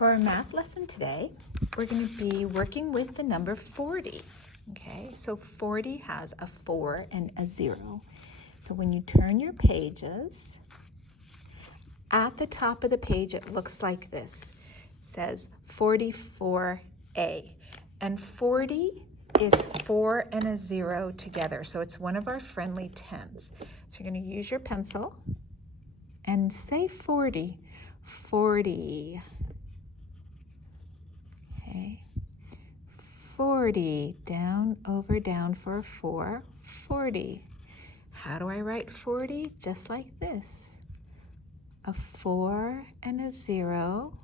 For our math lesson today, we're going to be working with the number 40. Okay, so 40 has a 4 and a 0. So when you turn your pages, at the top of the page it looks like this. It says 44A. And 40 is 4 and a 0 together. So it's one of our friendly tens. So you're going to use your pencil and say 40. 40. Okay. 40. Down, over, down for a 4. 40. How do I write 40? Just like this. A 4 and a 0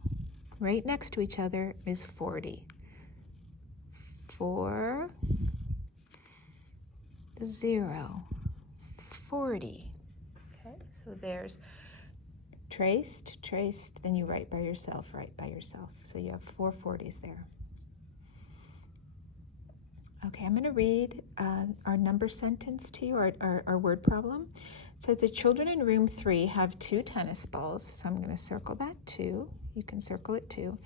right next to each other is 40. 4, 0, 40. Okay, so there's traced, then you write by yourself, So you have 4 40s there. Okay, I'm going to read our number sentence to you, our word problem. It says the children in room 3 have 2 tennis balls, so I'm going to circle that 2. You can circle it too.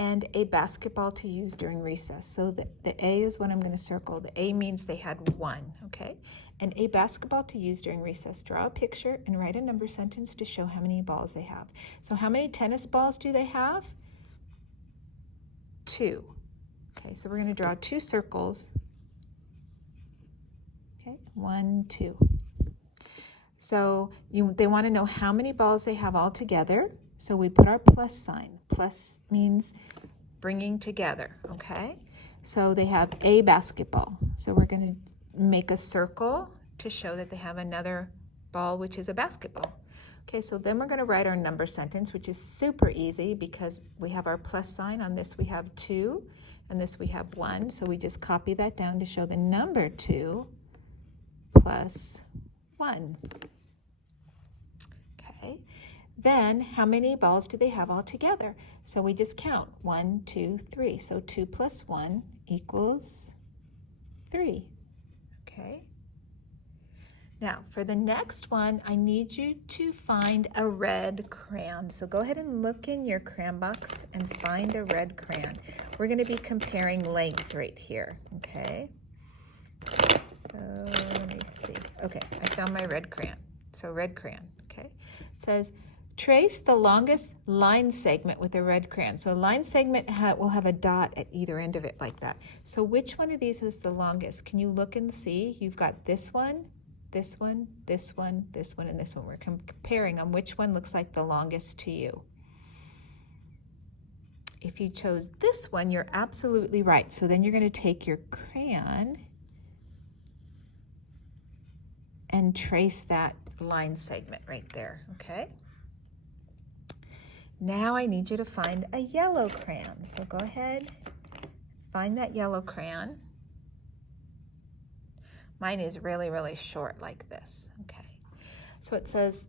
And a basketball to use during recess. So the A is what I'm going to circle. The A means they had 1, okay? And a basketball to use during recess. Draw a picture and write a number sentence to show how many balls they have. So how many tennis balls do they have? 2. Okay, so we're going to draw 2 circles. Okay, 1, 2. So they want to know how many balls they have all together. So we put our plus sign. Plus means bringing together, okay? So they have a basketball. So we're going to make a circle to show that they have another ball, which is a basketball. Okay, so then we're going to write our number sentence, which is super easy because we have our plus sign. On this we have 2, and this we have 1. So we just copy that down to show the number 2 plus 1. Okay. Then, how many balls do they have all together? So we just count. 1, 2, 3. So 2 plus 1 equals 3. Okay? Now, for the next one, I need you to find a red crayon. So go ahead and look in your crayon box and find a red crayon. We're going to be comparing length right here. Okay? So let me see. Okay, I found my red crayon. So red crayon. Okay? It says, trace the longest line segment with a red crayon. So a line segment will have a dot at either end of it like that. So which one of these is the longest? Can you look and see? You've got this one, this one, this one, this one, and this one. We're comparing on which one looks like the longest to you. If you chose this one, you're absolutely right. So then you're going to take your crayon and trace that line segment right there, okay? Now I need you to find a yellow crayon. So go ahead, find that yellow crayon. Mine is really, really short like this, okay? So it says,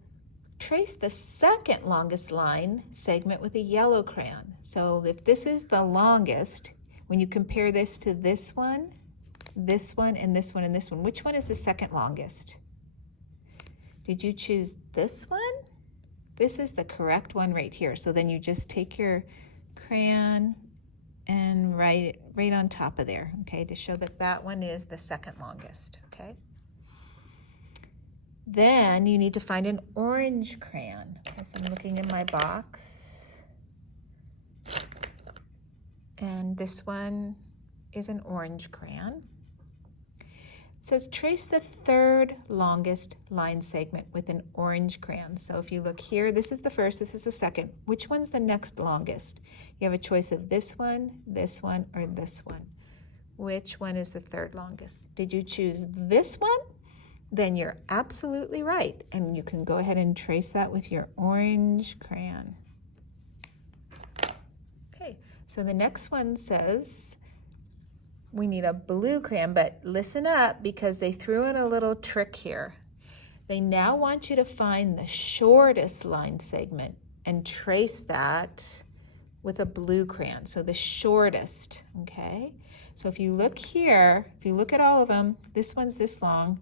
trace the second longest line segment with a yellow crayon. So if this is the longest, when you compare this to this one, and this one, and this one, which one is the second longest? Did you choose this one? This is the correct one right here. So then you just take your crayon and write it right on top of there, okay, to show that that one is the second longest, okay? Then you need to find an orange crayon. Okay, so I'm looking in my box. And this one is an orange crayon. It says trace the third longest line segment with an orange crayon. So if you look here, this is the first, this is the second. Which one's the next longest? You have a choice of this one, or this one. Which one is the third longest? Did you choose this one? Then you're absolutely right. And you can go ahead and trace that with your orange crayon. Okay, so the next one says, we need a blue crayon, but listen up because they threw in a little trick here. They now want you to find the shortest line segment and trace that with a blue crayon. So the shortest, okay? So if you look here, if you look at all of them, this one's this long.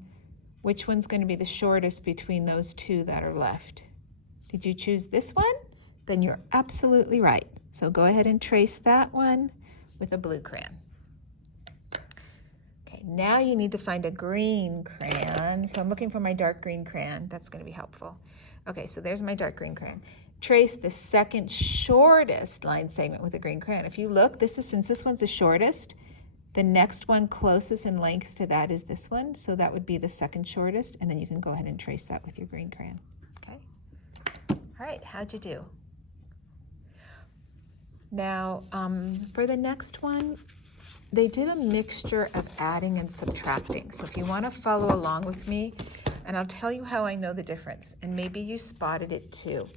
Which one's going to be the shortest between those two that are left? Did you choose this one? Then you're absolutely right. So go ahead and trace that one with a blue crayon. Okay, now you need to find a green crayon. So I'm looking for my dark green crayon. That's going to be helpful. Okay, so there's my dark green crayon. Trace the second shortest line segment with a green crayon. If you look, since this one's the shortest, the next one closest in length to that is this one. So that would be the second shortest, and then you can go ahead and trace that with your green crayon. Okay. All right, how'd you do? Now, for the next one, they did a mixture of adding and subtracting. So if you want to follow along with me, and I'll tell you how I know the difference, and maybe you spotted it too.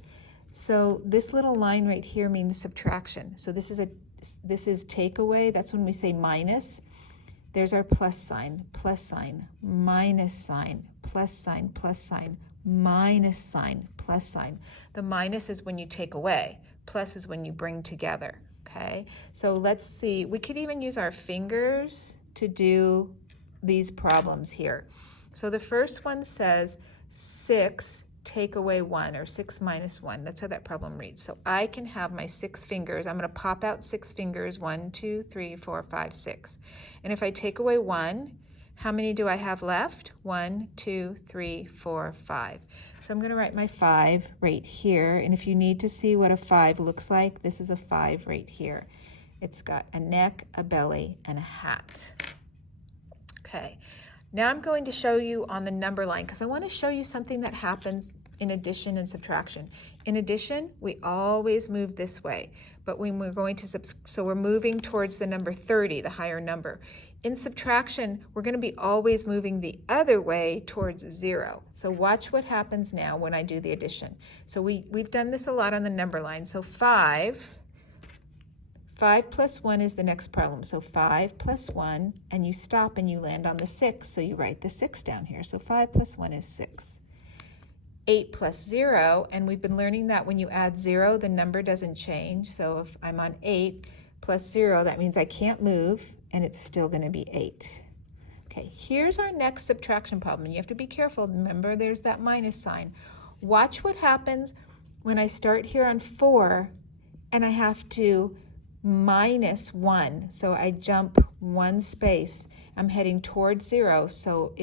So this little line right here means subtraction. So this is take away. That's when we say minus. There's our plus sign, minus sign, plus sign, plus sign, minus sign, plus sign. The minus is when you take away. Plus is when you bring together, okay? So let's see, we could even use our fingers to do these problems here. So the first one says 6 take away 1, or 6 minus 1. That's how that problem reads. So I can have my 6 fingers. I'm going to pop out 6 fingers, 1, 2, 3, 4, 5, 6. And if I take away 1, how many do I have left? 1, 2, 3, 4, 5. So I'm going to write my 5 right here. And if you need to see what a 5 looks like, this is a 5 right here. It's got a neck, a belly, and a hat. Okay. Now I'm going to show you on the number line, because I want to show you something that happens in addition and subtraction. In addition, we always move this way, but when we're going to, so we're moving towards the number 30, the higher number. In subtraction, we're going to be always moving the other way towards 0. So watch what happens now when I do the addition. So we've done this a lot on the number line. So 5 plus 1 is the next problem. So 5 plus 1, and you stop and you land on the 6. So you write the 6 down here. So 5 plus 1 is 6. 8 plus 0, and we've been learning that when you add 0, the number doesn't change. So if I'm on 8 plus 0, that means I can't move, and it's still going to be 8. Okay, here's our next subtraction problem. And you have to be careful. Remember, there's that minus sign. Watch what happens when I start here on 4, and I have to minus 1. So I jump 1 space. I'm heading towards 0, so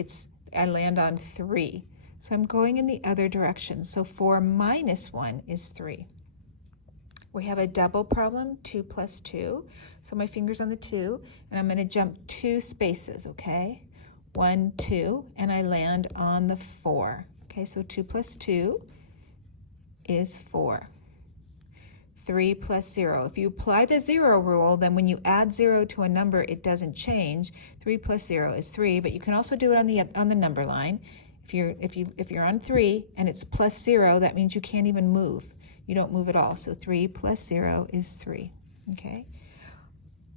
I land on 3. So I'm going in the other direction. So 4 minus 1 is 3. We have a double problem, 2 plus 2. So my finger's on the 2, and I'm going to jump 2 spaces, okay? 1, 2, and I land on the 4. Okay, so 2 plus 2 is 4. 3 plus 0. If you apply the 0 rule, then when you add 0 to a number, it doesn't change. 3 plus 0 is 3, but you can also do it on the number line. If you're on 3 and it's plus 0, that means you can't even move. You don't move at all. So 3 plus 0 is 3. Okay.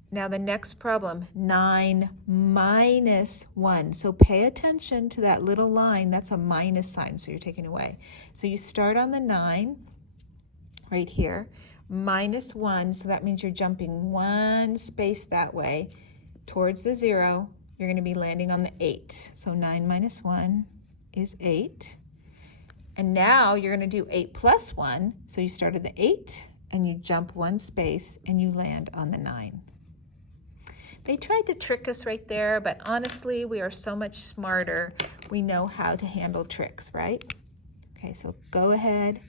Now the next problem, 9 minus 1. So pay attention to that little line. That's a minus sign, so you're taking away. So you start on the 9 right here, minus 1, so that means you're jumping 1 space that way towards the 0. You're going to be landing on the 8. So 9 minus 1 is 8. And now you're going to do 8 plus 1. So you start at the 8 and you jump 1 space and you land on the 9. They tried to trick us right there, but honestly, we are so much smarter. We know how to handle tricks, right? Okay, so go ahead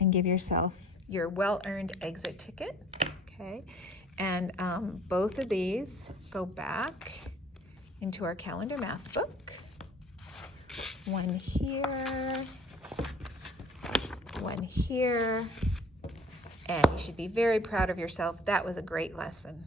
and give yourself your well-earned exit ticket. Okay, and both of these go back into our calendar math book. One here, one here, and you should be very proud of yourself. That was a great lesson.